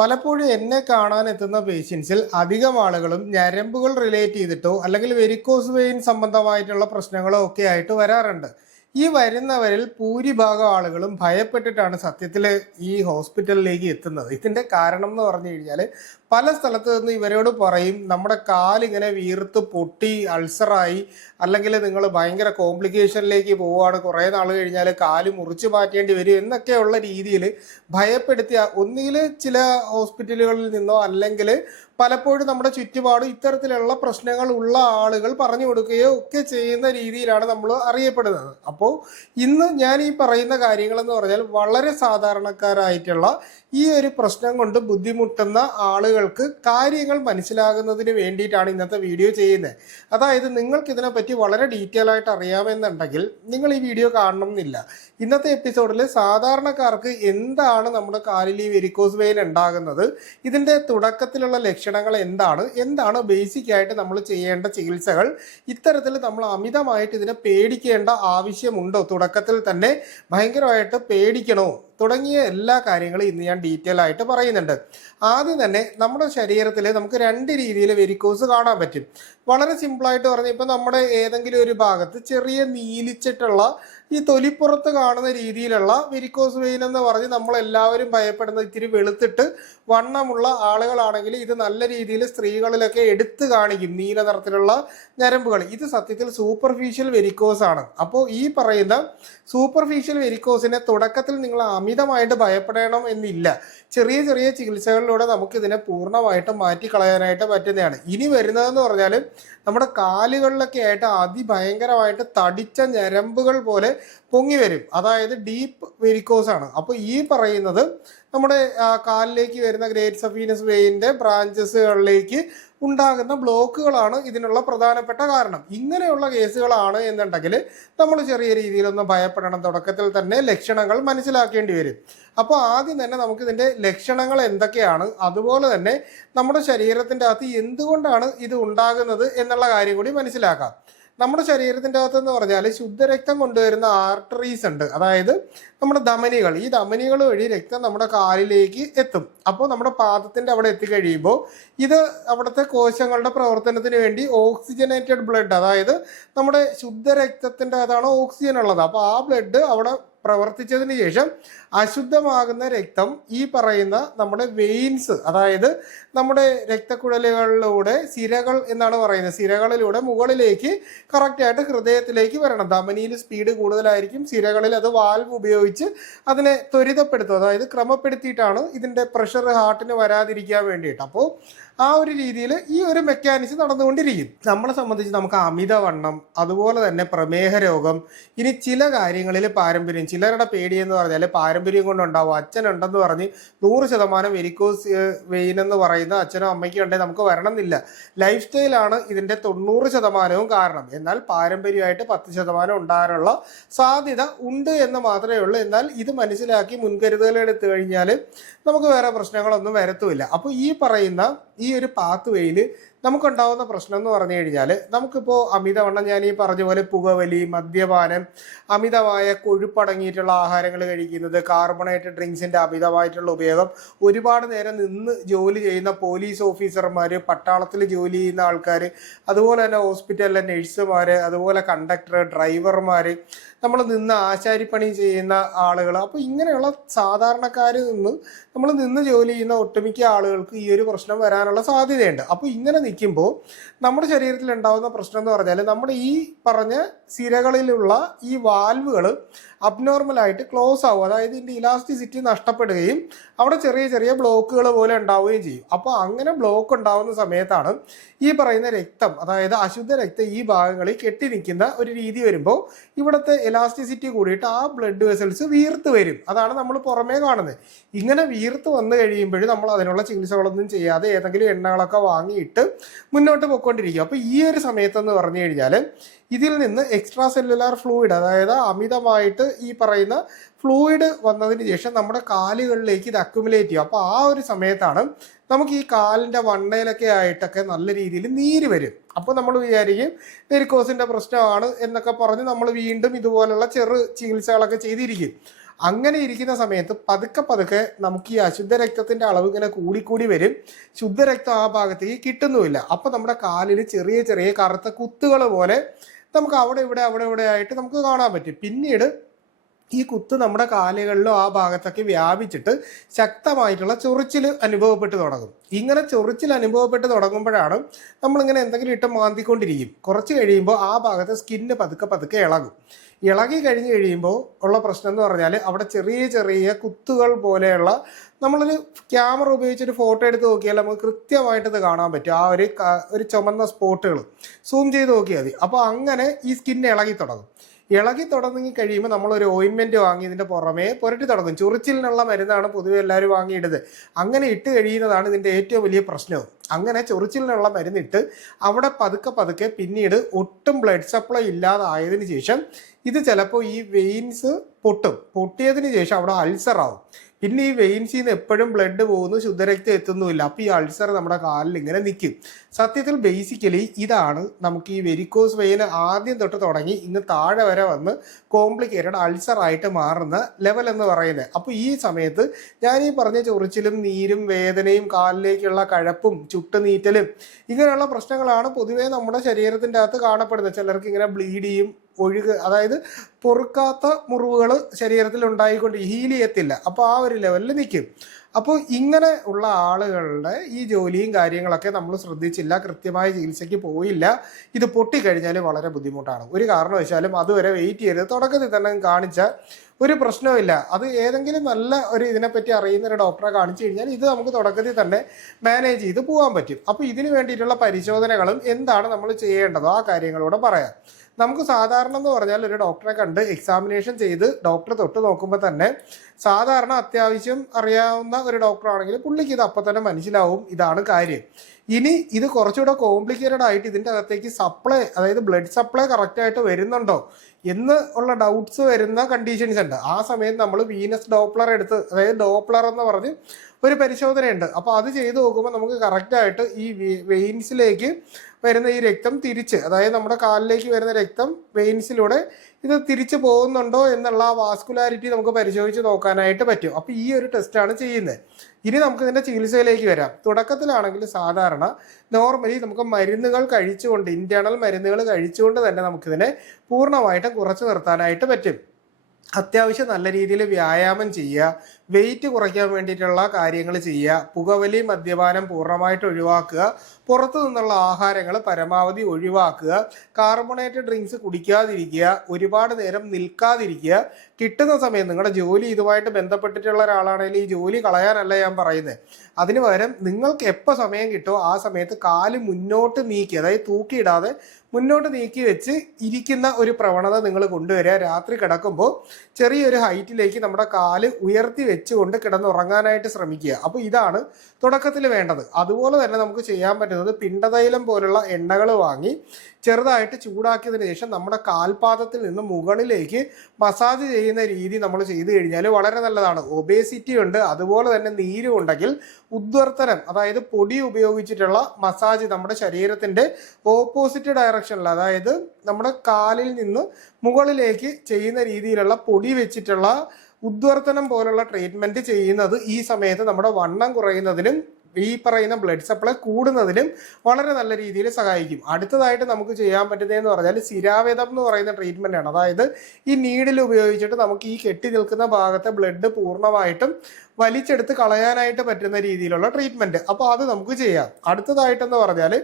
പലപ്പോഴും എന്നെ കാണാൻ എത്തുന്ന പേഷ്യൻസിൽ അധികം ആളുകളും ഞരമ്പുകൾ റിലേറ്റ് ചെയ്തിട്ടോ അല്ലെങ്കിൽ വെരിക്കോസ് വെയിൻ സംബന്ധമായിട്ടുള്ള പ്രശ്നങ്ങളോ ഒക്കെ ആയിട്ട് വരാറുണ്ട്. ഈ വരുന്നവരിൽ ഭൂരിഭാഗം ആളുകളും ഭയപ്പെട്ടിട്ടാണ് സത്യത്തിൽ ഈ ഹോസ്പിറ്റലിലേക്ക് എത്തുന്നത്. ഇതിന്റെ കാരണം എന്ന് പറഞ്ഞു കഴിഞ്ഞാൽ പല സ്ഥലത്ത് നിന്ന് ഇവരോട് പറയും നമ്മുടെ കാലിങ്ങനെ വീർത്ത് പൊട്ടി അൾസറായി, അല്ലെങ്കിൽ നിങ്ങൾ ഭയങ്കര കോംപ്ലിക്കേഷനിലേക്ക് പോവുകയാണ്, കുറേ നാൾ കഴിഞ്ഞാൽ കാല് മുറിച്ച് മാറ്റേണ്ടി വരും എന്നൊക്കെയുള്ള രീതിയിൽ ഭയപ്പെടുത്തിയ ഒന്നുകിൽ ചില ഹോസ്പിറ്റലുകളിൽ നിന്നോ അല്ലെങ്കിൽ പലപ്പോഴും നമ്മുടെ ചുറ്റുപാടും ഇത്തരത്തിലുള്ള പ്രശ്നങ്ങൾ ഉള്ള ആളുകൾ പറഞ്ഞു കൊടുക്കുകയോ ഒക്കെ ചെയ്യുന്ന രീതിയിലാണ് നമ്മൾ അറിയപ്പെടുന്നത്. അപ്പോൾ ഇന്ന് ഞാൻ ഈ പറയുന്ന കാര്യങ്ങളെന്ന് പറഞ്ഞാൽ വളരെ സാധാരണക്കാരായിട്ടുള്ള ഈ ഒരു പ്രശ്നം കൊണ്ട് ബുദ്ധിമുട്ടുന്ന ആളുകൾക്ക് കാര്യങ്ങൾ മനസ്സിലാകുന്നതിന് വേണ്ടിയിട്ടാണ് ഇന്നത്തെ വീഡിയോ ചെയ്യുന്നത്. അതായത് നിങ്ങൾക്ക് ഇതിനെപ്പറ്റി വളരെ ഡീറ്റെയിൽ ആയിട്ട് അറിയാമെന്നുണ്ടെങ്കിൽ നിങ്ങൾ ഈ വീഡിയോ കാണണം എന്നില്ല. ഇന്നത്തെ എപ്പിസോഡിൽ സാധാരണക്കാർക്ക് എന്താണ് നമ്മുടെ കാലിൽ ഈ വെരിക്കോസ് വെയിൻ ഉണ്ടാകുന്നത്, ഇതിൻ്റെ തുടക്കത്തിലുള്ള ലക്ഷണങ്ങൾ എന്താണ് ബേസിക് ആയിട്ട് നമ്മൾ ചെയ്യേണ്ട ചികിത്സകൾ, ഇത്തരത്തിൽ നമ്മൾ അമിതമായിട്ട് ഇതിനെ പേടിക്കേണ്ട ആവശ്യമുണ്ടോ, തുടക്കത്തിൽ തന്നെ ഭയങ്കരമായിട്ട് പേടിക്കണോ തുടങ്ങിയ എല്ലാ കാര്യങ്ങളും ഇന്ന് ഞാൻ ഡീറ്റെയിൽ ആയിട്ട് പറയുന്നുണ്ട്. ആദ്യം തന്നെ നമ്മുടെ ശരീരത്തിൽ നമുക്ക് രണ്ട് രീതിയിൽ വെരിക്കോസ് കാണാൻ പറ്റും. വളരെ സിമ്പിളായിട്ട് പറഞ്ഞാൽ ഇപ്പം നമ്മുടെ ഏതെങ്കിലും ഒരു ഭാഗത്ത് ചെറിയ നീലിച്ചിട്ടുള്ള ഈ തൊലിപ്പുറത്ത് കാണുന്ന രീതിയിലുള്ള വെരിക്കോസ് വെയിൻ എന്ന് പറഞ്ഞ് നമ്മളെല്ലാവരും ഭയപ്പെടുന്ന ഇത്തിരി വെളുത്തിട്ട് വണ്ണമുള്ള ആളുകളാണെങ്കിൽ ഇത് നല്ല രീതിയിൽ സ്ത്രീകളിലൊക്കെ എടുത്തു കാണിക്കും നീല നിറത്തിലുള്ള ഞരമ്പുകൾ. ഇത് സത്യത്തിൽ സൂപ്പർഫിഷ്യൽ വെരിക്കോസ് ആണ്. അപ്പോൾ ഈ പറയുന്ന സൂപ്പർഫിഷ്യൽ വെരിക്കോസിനെ തുടക്കത്തിൽ നിങ്ങൾ അമിതമായിട്ട് ഭയപ്പെടണം എന്നില്ല. ചെറിയ ചെറിയ ചികിത്സകളിലൂടെ നമുക്കിതിനെ പൂർണ്ണമായിട്ട് മാറ്റിക്കളയാനായിട്ട് പറ്റുന്നതാണ്. ഇനി വരുന്നതെന്ന് പറഞ്ഞാൽ നമ്മുടെ കാലുകളിലൊക്കെ ആയിട്ട് അതിഭയങ്കരമായിട്ട് തടിച്ച ഞരമ്പുകൾ പോലെ പൊങ്ങി വരും. അതായത് ഡീപ്പ് വെരിക്കോസ് ആണ്. അപ്പോൾ ഈ പറയുന്നത് നമ്മുടെ കാലിലേക്ക് വരുന്ന ഗ്രേറ്റ് സഫീനസ് വെയിൻ്റെ ബ്രാഞ്ചസുകളിലേക്ക് ഉണ്ടാകുന്ന ബ്ലോക്കുകളാണ് ഇതിനുള്ള പ്രധാനപ്പെട്ട കാരണം. ഇങ്ങനെയുള്ള കേസുകളാണ് എന്നുണ്ടെങ്കിൽ നമ്മൾ ചെറിയ രീതിയിലൊന്നും ഭയപ്പെടണം. തുടക്കത്തിൽ തന്നെ ലക്ഷണങ്ങൾ മനസ്സിലാക്കേണ്ടി വരും. അപ്പോൾ ആദ്യം തന്നെ നമുക്കിതിൻ്റെ ലക്ഷണങ്ങൾ എന്തൊക്കെയാണ്, അതുപോലെ തന്നെ നമ്മുടെ ശരീരത്തിൻ്റെ അകത്ത് എന്തുകൊണ്ടാണ് ഇത് ഉണ്ടാകുന്നത് എന്നുള്ള കാര്യം കൂടി മനസ്സിലാക്കാം. നമ്മുടെ ശരീരത്തിൻ്റെ അകത്തെന്ന് പറഞ്ഞാൽ ശുദ്ധരക്തം കൊണ്ടുവരുന്ന ആർട്ടറീസ് ഉണ്ട്, അതായത് നമ്മുടെ ധമനികൾ. ഈ ധമനികൾ വഴി രക്തം നമ്മുടെ കാലിലേക്ക് എത്തും. അപ്പോൾ നമ്മുടെ പാദത്തിൻ്റെ അവിടെ എത്തിക്കഴിയുമ്പോൾ ഇത് അവിടുത്തെ കോശങ്ങളുടെ പ്രവർത്തനത്തിന് വേണ്ടി ഓക്സിജനേറ്റഡ് ബ്ലഡ്, അതായത് നമ്മുടെ ശുദ്ധരക്തത്തിൻ്റെ അകത്താണ് ഓക്സിജൻ ഉള്ളത്. അപ്പോൾ ആ ബ്ലഡ് അവിടെ പ്രവർത്തിച്ചതിന് ശേഷം അശുദ്ധമാകുന്ന രക്തം ഈ പറയുന്ന നമ്മുടെ വെയിൻസ്, അതായത് നമ്മുടെ രക്തക്കുഴലുകളിലൂടെ സിരകൾ എന്നാണ് പറയുന്നത്, സിരകളിലൂടെ മുകളിലേക്ക് കറക്റ്റായിട്ട് ഹൃദയത്തിലേക്ക് വരണം. ധമനിയിൽ സ്പീഡ് കൂടുതലായിരിക്കും, സിരകളിൽ അത് വാൽവ് ഉപയോഗിച്ച് അതിനെ ത്വരിതപ്പെടുത്തും, അതായത് ക്രമപ്പെടുത്തിയിട്ടാണ് ഇതിൻ്റെ പ്രഷർ ഹാർട്ടിന് വരാതിരിക്കാൻ വേണ്ടിയിട്ട്. അപ്പോൾ ആ ഒരു രീതിയിൽ ഈ ഒരു മെക്കാനിസം നടന്നുകൊണ്ടിരിക്കും. നമ്മളെ സംബന്ധിച്ച് നമുക്ക് അമിതവണ്ണം, അതുപോലെ തന്നെ പ്രമേഹ രോഗം, ഇനി ചില കാര്യങ്ങളിൽ പാരമ്പര്യം, ചിലരുടെ പേടി എന്ന് പറഞ്ഞാൽ പാരമ്പര്യം കൊണ്ടുണ്ടാവും. അച്ഛനുണ്ടെന്ന് പറഞ്ഞ് 100% വെരിക്കോസ് വെയിൻ എന്ന് പറയുന്ന അച്ഛനോ അമ്മയ്ക്കോ ഉണ്ടെങ്കിൽ നമുക്ക് വരണമെന്നില്ല. ലൈഫ് സ്റ്റൈലാണ് ഇതിൻ്റെ 90% കാരണം. എന്നാൽ പാരമ്പര്യമായിട്ട് 10% ഉണ്ടാകാനുള്ള സാധ്യത ഉണ്ട് എന്ന് മാത്രമേ ഉള്ളൂ. എന്നാൽ ഇത് മനസ്സിലാക്കി മുൻകരുതലുകൾ എടുത്തു കഴിഞ്ഞാൽ നമുക്ക് വേറെ പ്രശ്നങ്ങളൊന്നും വരത്തുമില്ല. അപ്പോൾ ഈ പറയുന്ന ഈ ഒരു പാത്ത് വെയിൽ നമുക്കുണ്ടാവുന്ന പ്രശ്നം എന്ന് പറഞ്ഞു കഴിഞ്ഞാൽ, നമുക്കിപ്പോൾ അമിതവണ്ണം, ഞാൻ ഈ പറഞ്ഞ പോലെ പുകവലി, മദ്യപാനം, അമിതമായ കൊഴുപ്പടങ്ങിയിട്ടുള്ള ആഹാരങ്ങൾ കഴിക്കുന്നത്, കാർബണേറ്റഡ് ഡ്രിങ്ക്സിൻ്റെ അമിതമായിട്ടുള്ള ഉപയോഗം, ഒരുപാട് നേരം നിന്ന് ജോലി ചെയ്യുന്ന പോലീസ് ഓഫീസർമാർ, പട്ടാളത്തിൽ ജോലി ചെയ്യുന്ന ആൾക്കാർ, അതുപോലെ തന്നെ ഹോസ്പിറ്റലിലെ നഴ്സുമാർ, അതുപോലെ കണ്ടക്ടർ, ഡ്രൈവർമാർ, നമ്മൾ നിന്ന് ആശാരിപ്പണി ചെയ്യുന്ന ആളുകൾ. അപ്പോൾ ഇങ്ങനെയുള്ള സാധാരണക്കാരിൽ നമ്മൾ നിന്ന് ജോലി ചെയ്യുന്ന ഒട്ടുമിക്ക ആളുകൾക്ക് ഈ ഒരു പ്രശ്നം വരാനുള്ള സാധ്യതയുണ്ട്. അപ്പോൾ ഇങ്ങനെ നിൽക്കുമ്പോൾ നമ്മുടെ ശരീരത്തിൽ ഉണ്ടാകുന്ന പ്രശ്നം എന്ന് പറഞ്ഞാൽ നമ്മുടെ ഈ പറഞ്ഞ സിരകളിലുള്ള ഈ വാൽവുകൾ അബ്നോർമലായിട്ട് ക്ലോസ് ആവും. അതായത് ഇതിൻ്റെ ഇലാസ്റ്റിസിറ്റി നഷ്ടപ്പെടുകയും അവിടെ ചെറിയ ചെറിയ ബ്ലോക്കുകൾ പോലെ ഉണ്ടാവുകയും ചെയ്യും. അപ്പോൾ അങ്ങനെ ബ്ലോക്ക് ഉണ്ടാവുന്ന സമയത്താണ് ഈ പറയുന്ന രക്തം, അതായത് അശുദ്ധ രക്തം ഈ ഭാഗങ്ങളിൽ കെട്ടി നിൽക്കുന്ന ഒരു രീതി വരുമ്പോൾ ഇവിടുത്തെ എലാസ്റ്റിസിറ്റി കൂടിയിട്ട് ആ ബ്ലഡ് വെസൽസ് വീർത്ത് വരും. അതാണ് നമ്മൾ പുറമേ കാണുന്നത്. ഇങ്ങനെ വീർത്ത് വന്നു കഴിയുമ്പോൾ നമ്മൾ അതിനുള്ള ചികിത്സകളൊന്നും ചെയ്യാതെ ഏതെങ്കിലും എണ്ണകളൊക്കെ വാങ്ങിയിട്ട് മുന്നോട്ട് പോയിക്കൊണ്ടിരിക്കും. അപ്പോൾ ഈ ഒരു സമയത്തെന്ന് പറഞ്ഞു കഴിഞ്ഞാൽ ഇതിൽ നിന്ന് എക്സ്ട്രാ സെല്ലുലാർ ഫ്ലൂയിഡ്, അതായത് അമിതമായിട്ട് ഈ പറയുന്ന ഫ്ലൂയിഡ് വന്നതിന് ശേഷം നമ്മുടെ കാലുകളിലേക്ക് ഇത് അക്യുമുലേറ്റ് ചെയ്യും. അപ്പോൾ ആ ഒരു സമയത്താണ് നമുക്ക് ഈ കാലിൻ്റെ വണ്ണയിലൊക്കെ ആയിട്ടൊക്കെ നല്ല രീതിയിൽ നീര് വരും. അപ്പോൾ നമ്മൾ വിചാരിക്കും വെരിക്കോസിൻ്റെ പ്രശ്നമാണ് എന്നൊക്കെ പറഞ്ഞ് നമ്മൾ വീണ്ടും ഇതുപോലുള്ള ചെറു ചികിത്സകളൊക്കെ ചെയ്തിരിക്കും. അങ്ങനെ ഇരിക്കുന്ന സമയത്ത് പതുക്കെ പതുക്കെ നമുക്ക് ഈ അശുദ്ധ രക്തത്തിന്റെ അളവ് ഇങ്ങനെ കൂടിക്കൂടി വരും. ശുദ്ധരക്തം ആ ഭാഗത്തേക്ക് കിട്ടുന്നുമില്ല. അപ്പൊ നമ്മുടെ കാലിൽ ചെറിയ ചെറിയ കറുത്ത കുത്തുകൾ പോലെ നമുക്ക് അവിടെ ഇവിടെ ആയിട്ട് നമുക്ക് കാണാൻ പറ്റും. പിന്നീട് ഈ കുത്ത് നമ്മുടെ കാലുകളിലും ആ ഭാഗത്തൊക്കെ വ്യാപിച്ചിട്ട് ശക്തമായിട്ടുള്ള ചൊറിച്ചിൽ അനുഭവപ്പെട്ട് തുടങ്ങും. ഇങ്ങനെ ചൊറിച്ചിൽ അനുഭവപ്പെട്ട് തുടങ്ങുമ്പോഴാണ് നമ്മളിങ്ങനെ എന്തെങ്കിലും ഇട്ട് മാന്തിക്കൊണ്ടിരിക്കും. കുറച്ച് കഴിയുമ്പോൾ ആ ഭാഗത്തെ സ്കിന്ന് പതുക്കെ പതുക്കെ ഇളകും. ഇളകി കഴിഞ്ഞ് കഴിയുമ്പോൾ ഉള്ള പ്രശ്നം എന്ന് പറഞ്ഞാൽ അവിടെ ചെറിയ ചെറിയ കുത്തുകൾ പോലെയുള്ള, നമ്മളൊരു ക്യാമറ ഉപയോഗിച്ചൊരു ഫോട്ടോ എടുത്ത് നോക്കിയാൽ നമുക്ക് കൃത്യമായിട്ട് ഇത് കാണാൻ പറ്റും. ആ ഒരു ചുമന്ന സ്പോട്ടുകൾ സൂം ചെയ്ത് നോക്കിയാൽ മതി. അപ്പോൾ അങ്ങനെ ഈ സ്കിന്ന് ഇളകി തുടങ്ങും. ഇളകി തുടങ്ങി കഴിയുമ്പോൾ നമ്മളൊരു ഓയിൻമെൻറ്റ് വാങ്ങി ഇതിൻ്റെ പുറമേ പുരട്ടി തുടങ്ങും. ചൊറിച്ചിലിനുള്ള മരുന്നാണ് പൊതുവെ എല്ലാവരും വാങ്ങിയിടുന്നത്. അങ്ങനെ ഇട്ട് കഴിയുന്നതാണ് ഇതിൻ്റെ ഏറ്റവും വലിയ പ്രശ്നവും. അങ്ങനെ ചൊറിച്ചിലിനുള്ള മരുന്നിട്ട് അവിടെ പതുക്കെ പതുക്കെ പിന്നീട് ഒട്ടും ബ്ലഡ് സപ്ലൈ ഇല്ലാതായതിനു ശേഷം ഇത് ചിലപ്പോൾ ഈ വെയിൻസ് പൊട്ടിയതിന് ശേഷം അവിടെ അൾസറാവും. പിന്നെ ഈ വെയിൻസിൽ നിന്ന് എപ്പോഴും ബ്ലഡ് പോകുന്നു, ശുദ്ധരക്തം എത്തുന്നുമില്ല. അപ്പോൾ ഈ അൾസർ നമ്മുടെ കാലിൽ ഇങ്ങനെ നിൽക്കും. സത്യത്തിൽ ബേസിക്കലി ഇതാണ് നമുക്ക് ഈ വെരിക്കോസ് വെയിൻ ആദ്യം തൊട്ട് തുടങ്ങി ഇന്ന് താഴെ വരെ വന്ന് കോംപ്ലിക്കേറ്റഡ് അൾസറായിട്ട് മാറുന്ന ലെവൽ എന്ന് പറയുന്നത്. അപ്പോൾ ഈ സമയത്ത് ഞാൻ ഈ പറഞ്ഞ ചൊറിച്ചിലും നീരും വേദനയും കാലിലേക്കുള്ള കഴപ്പും ചുട്ടുനീറ്റലും ഇങ്ങനെയുള്ള പ്രശ്നങ്ങളാണ് പൊതുവേ നമ്മുടെ ശരീരത്തിൻ്റെ അകത്ത് കാണപ്പെടുന്നത്. ചിലർക്ക് ഇങ്ങനെ ബ്ലീഡ് ചെയ്യും, അതായത് പൊറുക്കാത്ത മുറിവുകൾ ശരീരത്തിൽ ഉണ്ടായിക്കൊണ്ട് ഹീൽ ചെയ്യത്തില്ല. അപ്പോൾ ആ ഒരു ലെവലിൽ നിൽക്കും. അപ്പോൾ ഇങ്ങനെ ഉള്ള ആളുകളുടെ ഈ ജോലിയും കാര്യങ്ങളൊക്കെ നമ്മൾ ശ്രദ്ധിച്ചില്ല, കൃത്യമായ ചികിത്സയ്ക്ക് പോയില്ല, ഇത് പൊട്ടിക്കഴിഞ്ഞാൽ വളരെ ബുദ്ധിമുട്ടാണ്. ഒരു കാരണവശാലും അതുവരെ വെയിറ്റ് ചെയ്ത് തുടക്കത്തിൽ തന്നെ കാണിച്ച ഒരു പ്രശ്നവുമില്ല. അത് ഏതെങ്കിലും നല്ല ഒരു ഇതിനെപ്പറ്റി അറിയുന്ന ഒരു ഡോക്ടറെ കാണിച്ചു കഴിഞ്ഞാൽ ഇത് നമുക്ക് തുടക്കത്തിൽ തന്നെ മാനേജ് ചെയ്ത് പോകാൻ പറ്റും. അപ്പോൾ ഇതിന് വേണ്ടിയിട്ടുള്ള പരിശോധനകളും എന്താണ് നമ്മൾ ചെയ്യേണ്ടതോ ആ കാര്യങ്ങളൂടെ പറയാം. നമുക്ക് സാധാരണ എന്ന് പറഞ്ഞാൽ ഒരു ഡോക്ടറെ കണ്ട് എക്സാമിനേഷൻ ചെയ്ത് ഡോക്ടർ തൊട്ട് നോക്കുമ്പോൾ തന്നെ സാധാരണ അത്യാവശ്യം അറിയാവുന്ന ഒരു ഡോക്ടറാണെങ്കിൽ പുള്ളിക്ക് ഇത് അപ്പം തന്നെ മനസ്സിലാവും ഇതാണ് കാര്യം. ഇനി ഇത് കുറച്ചുകൂടെ കോംപ്ലിക്കേറ്റഡ് ആയിട്ട് ഇതിൻ്റെ അകത്തേക്ക് സപ്ലൈ, അതായത് ബ്ലഡ് സപ്ലൈ കറക്റ്റായിട്ട് വരുന്നുണ്ടോ എന്ന് ഉള്ള ഡൗട്ട്സ് വരുന്ന കണ്ടീഷൻസ് ഉണ്ട്. ആ സമയത്ത് നമ്മൾ വീനസ് ഡോപ്ലർ എടുത്ത്, അതായത് ഡോപ്ലർ എന്ന് പറഞ്ഞ് ഒരു പരിശോധനയുണ്ട്. അപ്പോൾ അത് ചെയ്ത് നോക്കുമ്പോൾ നമുക്ക് കറക്റ്റായിട്ട് ഈ വെയിൻസിലേക്ക് വരുന്ന ഈ രക്തം തിരിച്ച്, അതായത് നമ്മുടെ കാലിലേക്ക് വരുന്ന രക്തം വെയിൻസിലൂടെ ഇത് തിരിച്ചു പോകുന്നുണ്ടോ എന്നുള്ള ആ വാസ്കുലാരിറ്റി നമുക്ക് പരിശോധിച്ച് നോക്കാനായിട്ട് പറ്റും. അപ്പോൾ ഈ ഒരു ടെസ്റ്റാണ് ചെയ്യുന്നത്. ഇനി നമുക്ക് ഇതിൻ്റെ ചികിത്സയിലേക്ക് വരാം. തുടക്കത്തിലാണെങ്കിൽ സാധാരണ നോർമലി നമുക്ക് മരുന്നുകൾ കഴിച്ചുകൊണ്ട്, ഇന്റേണൽ മരുന്നുകൾ കഴിച്ചുകൊണ്ട് തന്നെ നമുക്കിതിനെ പൂർണ്ണമായിട്ടും കുറച്ച് നിർത്താനായിട്ട് പറ്റും. അത്യാവശ്യം നല്ല രീതിയിൽ വ്യായാമം ചെയ്യുക, വെയിറ്റ് കുറയ്ക്കാൻ വേണ്ടിയിട്ടുള്ള കാര്യങ്ങൾ ചെയ്യുക, പുകവലി മദ്യപാനം പൂർണ്ണമായിട്ട് ഒഴിവാക്കുക, പുറത്തു നിന്നുള്ള ആഹാരങ്ങൾ പരമാവധി ഒഴിവാക്കുക, കാർബണേറ്റഡ് ഡ്രിങ്ക്സ് കുടിക്കാതിരിക്കുക, ഒരുപാട് നേരം നിൽക്കാതിരിക്കുക. കിട്ടുന്ന സമയം നിങ്ങളുടെ ജോലി ഇതുമായിട്ട് ബന്ധപ്പെട്ടിട്ടുള്ള ഒരാളാണെങ്കിൽ ഈ ജോലി കളയാനല്ല ഞാൻ പറയുന്നത്. അതിന് പകരം നിങ്ങൾക്ക് എപ്പോൾ സമയം കിട്ടുമോ ആ സമയത്ത് കാല് മുന്നോട്ട് നീക്കി, അതായത് തൂക്കിയിടാതെ മുന്നോട്ട് നീക്കി വെച്ച് ഇരിക്കുന്ന ഒരു പ്രവണത നിങ്ങൾ കൊണ്ടുവരിക. രാത്രി കിടക്കുമ്പോൾ ചെറിയൊരു ഹൈറ്റിലേക്ക് നമ്മുടെ കാല് ഉയർത്തി വെച്ചുകൊണ്ട് കിടന്നുറങ്ങാനായിട്ട് ശ്രമിക്കുക. അപ്പോൾ ഇതാണ് തുടക്കത്തിൽ വേണ്ടത്. അതുപോലെ തന്നെ നമുക്ക് ചെയ്യാൻ പറ്റുന്നത് പിണ്ടതൈലം പോലുള്ള എണ്ണകൾ വാങ്ങി ചെറുതായിട്ട് ചൂടാക്കിയതിന് ശേഷം നമ്മുടെ കാൽപാദത്തിൽ നിന്ന് മുകളിലേക്ക് മസാജ് ചെയ്യുന്ന രീതി നമ്മൾ ചെയ്തു കഴിഞ്ഞാൽ വളരെ നല്ലതാണ്. ഒബേസിറ്റി ഉണ്ട്, അതുപോലെ തന്നെ നീരും ഉണ്ടെങ്കിൽ ഉദ്വർത്തനം, അതായത് പൊടി ഉപയോഗിച്ചിട്ടുള്ള മസാജ് നമ്മുടെ ശരീരത്തിൻ്റെ ഓപ്പോസിറ്റ് ഡയറക്ഷനിൽ, അതായത് നമ്മുടെ കാലിൽ നിന്ന് മുകളിലേക്ക് ചെയ്യുന്ന രീതിയിലുള്ള പൊടി വെച്ചിട്ടുള്ള ഉദ്വർത്തനം പോലുള്ള ട്രീറ്റ്മെൻറ്റ് ചെയ്യുന്നത് ഈ സമയത്ത് നമ്മുടെ വണ്ണം കുറയുന്നതിനും ഈ പറയുന്ന ബ്ലഡ് സപ്ലൈ കൂടുന്നതിനും വളരെ നല്ല രീതിയിൽ സഹായിക്കും. അടുത്തതായിട്ട് നമുക്ക് ചെയ്യാൻ പറ്റുന്നതെന്ന് പറഞ്ഞാൽ സിരാവേദം എന്ന് പറയുന്ന ട്രീറ്റ്മെൻ്റ് ആണ്. അതായത് ഈ നീഡിൽ ഉപയോഗിച്ചിട്ട് നമുക്ക് ഈ കെട്ടി നിൽക്കുന്ന ഭാഗത്തെ ബ്ലഡ് പൂർണ്ണമായിട്ടും വലിച്ചെടുത്ത് കളയാനായിട്ട് പറ്റുന്ന രീതിയിലുള്ള ട്രീറ്റ്മെൻറ്റ്. അപ്പോൾ അത് നമുക്ക് ചെയ്യാം. അടുത്തതായിട്ടെന്ന് പറഞ്ഞാൽ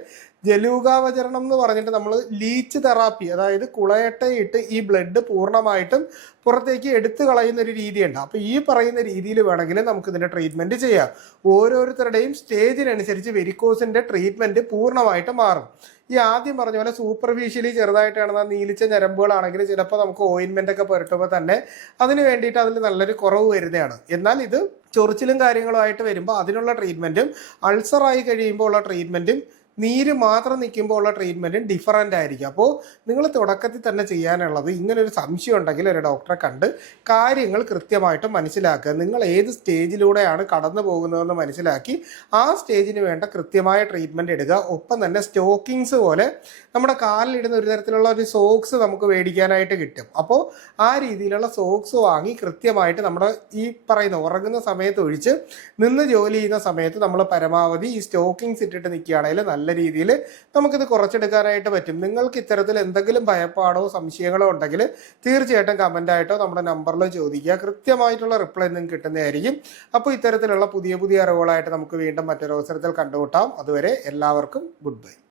ജലൂകാവചരണം എന്ന് പറഞ്ഞിട്ട് നമ്മൾ ലീച്ച് തെറാപ്പി, അതായത് കുളയട്ടയിട്ട് ഈ ബ്ലഡ് പൂർണ്ണമായിട്ടും പുറത്തേക്ക് എടുത്തു കളയുന്ന ഒരു രീതിയുണ്ട്. അപ്പോൾ ഈ പറയുന്ന രീതിയിൽ വേണമെങ്കിൽ നമുക്ക് ഇതിൻ്റെ ട്രീറ്റ്മെൻറ്റ് ചെയ്യാം. ഓരോരുത്തരുടെയും സ്റ്റേജിനനുസരിച്ച് വെരിക്കോസിൻ്റെ ട്രീറ്റ്മെൻറ്റ് പൂർണ്ണമായിട്ട് മാറും. ഈ ആദ്യം പറഞ്ഞ പോലെ സൂപ്പർഫിഷ്യലി ചെറുതായിട്ടാണ് നീലിച്ച ഞരമ്പുകളാണെങ്കിൽ ചിലപ്പോൾ നമുക്ക് ഓയിൻമെൻ്റ് ഒക്കെ പുരട്ടുമ്പോൾ തന്നെ അതിന് വേണ്ടിയിട്ട് അതിൽ നല്ലൊരു കുറവ് വരുന്നതാണ്. എന്നാൽ ഇത് ചൊറിച്ചിലും കാര്യങ്ങളുമായിട്ട് വരുമ്പോൾ അതിനുള്ള ട്രീറ്റ്മെൻറ്റും അൾസറായി കഴിയുമ്പോൾ ഉള്ള ട്രീറ്റ്മെൻറ്റും നീര് മാത്രം നിൽക്കുമ്പോൾ ഉള്ള ട്രീറ്റ്മെൻറ്റും ഡിഫറൻ്റ് ആയിരിക്കും. അപ്പോൾ നിങ്ങൾ തുടക്കത്തിൽ തന്നെ ചെയ്യാനുള്ളത്, ഇങ്ങനെ ഒരു സംശയം ഉണ്ടെങ്കിൽ ഒരു ഡോക്ടറെ കണ്ട് കാര്യങ്ങൾ കൃത്യമായിട്ട് മനസ്സിലാക്കുക. നിങ്ങൾ ഏത് സ്റ്റേജിലൂടെയാണ് കടന്നു പോകുന്നതെന്ന് മനസ്സിലാക്കി ആ സ്റ്റേജിന് വേണ്ട കൃത്യമായ ട്രീറ്റ്മെൻറ്റ് എടുക്കുക. ഒപ്പം തന്നെ സ്റ്റോക്കിങ്സ് പോലെ നമ്മുടെ കാലിലിടുന്ന ഒരു തരത്തിലുള്ള ഒരു സോക്സ് നമുക്ക് മേടിക്കാനായിട്ട് കിട്ടും. അപ്പോൾ ആ രീതിയിലുള്ള സോക്സ് വാങ്ങി കൃത്യമായിട്ട് നമ്മുടെ ഈ പറയുന്ന ഉറങ്ങുന്ന സമയത്ത് ഒഴിച്ച് നിന്ന് ജോലി ചെയ്യുന്ന സമയത്ത് നമ്മൾ പരമാവധി ഈ സ്റ്റോക്കിങ്സ് ഇട്ടിട്ട് നിൽക്കുകയാണെങ്കിൽ നല്ല രീതിയിൽ നമുക്കിത് കുറച്ചെടുക്കാനായിട്ട് പറ്റും. നിങ്ങൾക്ക് ഇത്തരത്തിൽ എന്തെങ്കിലും ഭയപ്പാടോ സംശയങ്ങളോ ഉണ്ടെങ്കിൽ തീർച്ചയായിട്ടും കമൻ്റായിട്ടോ നമ്മുടെ നമ്പറിൽ ചോദിക്കുക. കൃത്യമായിട്ടുള്ള റിപ്ലൈ നിങ്ങൾക്ക് കിട്ടുന്നതായിരിക്കും. അപ്പോൾ ഇത്തരത്തിലുള്ള പുതിയ പുതിയ അറിവുകളായിട്ട് നമുക്ക് വീണ്ടും മറ്റൊരു അവസരത്തിൽ കണ്ടുമുട്ടാം. അതുവരെ എല്ലാവർക്കും ഗുഡ് ബൈ.